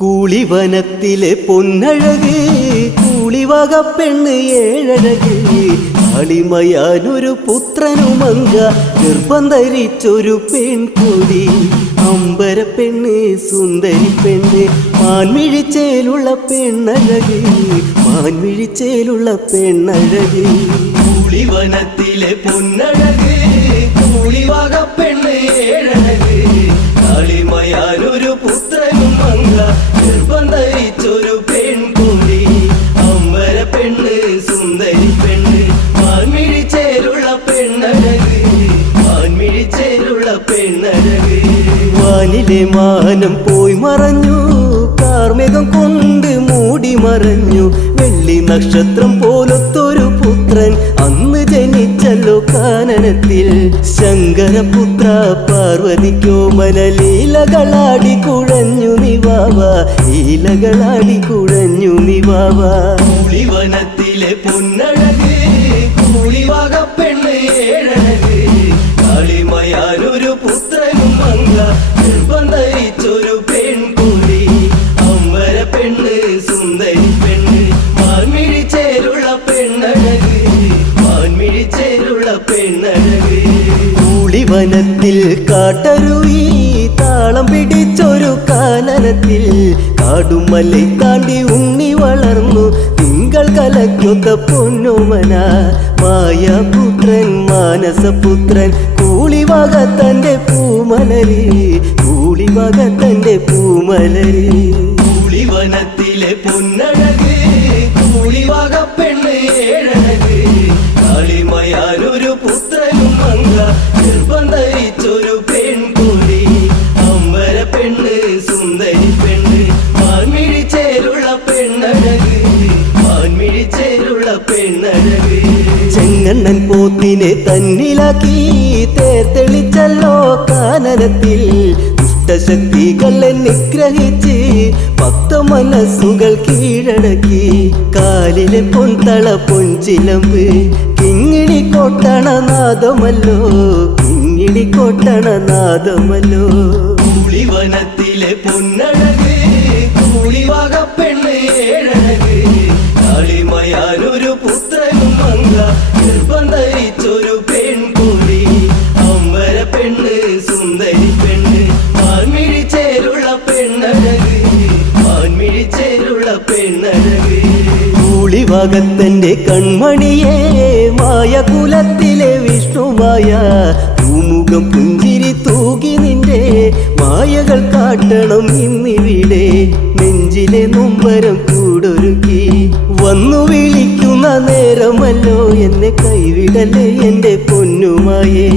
കൂളിവനത്തിലെ പൊന്നഴക് കൂളിവക പെണ്ണ് ഏഴഴക്. അളിമയാനൊരു പുത്രനുമങ്ക നിർബന്ധരിച്ചൊരു ധരിച്ചൊരു പെൺകുടി അമ്പര പെണ്ണ് സുന്ദരി പെണ്ണ് മാൻമിഴിച്ചേലുള്ള പെണ്ണഴക് മാൻമിഴിച്ചേലുള്ള പെണ്ണഴക്. കൂളിവനത്തിലെ പൊന്നഴക് കൂളിവക പെണ്ണ് ഏഴഴക്. വാനിലെ മാനം പോയി മറഞ്ഞു. കാർമേഘം കൊണ്ട് മൂടി മറഞ്ഞു. വെള്ളി നക്ഷത്രം പോലൊത്തൊരു പുത്രൻ അന്ന് ജനിച്ചല്ലോ കാനനത്തിൽ. ശങ്കരപുത്ര പാർവതിക്കോ മനലീലകളാടി കുഴഞ്ഞു നിവാവ ലീലകളാടി കുഴഞ്ഞു നിവാവ കൂളിവനത്തിലെ പൊന്നഴക് ഗർഭം ധരിച്ചൊരു പെൺകുടി അമ്പര പെണ്ണ് സുന്ദരി പെണ്ണ് മാൻമിഴിച്ചേലുള്ള പെണ്ണഴക് മാൻമിഴിച്ചേലുള്ള പെണ്ണഴക്. കൂളിവനത്തിൽ കാട്ടരുയി താളം പിടിച്ചൊരു കാനനത്തിൽ കാടുമല്ലൈ താണ്ടി ഉണ്ണി വളർന്നു തിങ്കൾ കലക്കൊത്ത പൊന്നുമന മായപുത്രൻ മാനസപുത്രൻ കൂളിവക തന്റെ പൂമലരി കൂളിവക തന്റെ പൂമലരി. കൂളിവനത്തിലെ പൊന്നഴക് കൂളിവക പെണ്ണ് ഏഴഴക്. കളിമയാനൊരു പുത്രനും മങ്ക ഗർഭം ധരിച്ചൊരു പെൺകുടി. അമ്പര പെണ്ണ് സുന്ദരി പെണ്ണ് മാൻമിഴിച്ചേലുള്ള പെണ്ണഴക്. മാൻമിഴിച്ചേലുള്ള പെണ്ണഴക്. ചെങ്ങണ്ണൻ പോത്തിനെ തന്നിലാക്കി തേർത്തെളിച്ചല്ലോ കാനനത്തിൽ. ദുഷ്ടശക്തികളെ നിഗ്രഹിച്ച് ഭക്ത മനസ്സുകൾ കീഴടക്കി. കാലിലെ പൊന്തള പൊഞ്ചിലമ്പ് കിങ്ങിണി കൊട്ടണ നാദമല്ലോ കിങ്ങിണി കൊട്ടണ നാദമല്ലോ. കൂളിവനത്തിലെ പൊന്നഴക് കൂളിവാക പെണ്ണ് ഏഴഴക്. പുത്രനും മങ്ക ഗർഭം ധരിച്ചൊരു പെൺകുടി. അമ്പര പെണ്ണ് പെണ്ണഴക്. കൂളിവാകത്തന്റെ കൺമണിയെ മായ കുലത്തിലെ വിഷ്ണുമായ പൂമുഖം പുഞ്ചിരി തൂകി നിന്റെ മായകൾ കാട്ടണം ഇന്നിവിടെ. നെഞ്ചിലെ നൊമ്പരം കൂടൊരുക്കി. വന്നു വിളിക്കുന്ന നേരമല്ലോ എന്നെ കൈവിടലേ എന്റെ പൊന്നുമായേ.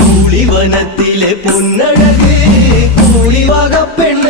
കൂളിവനത്തിലെ പൊന്നഴക് പെണ്ണ് കളിമയാനോ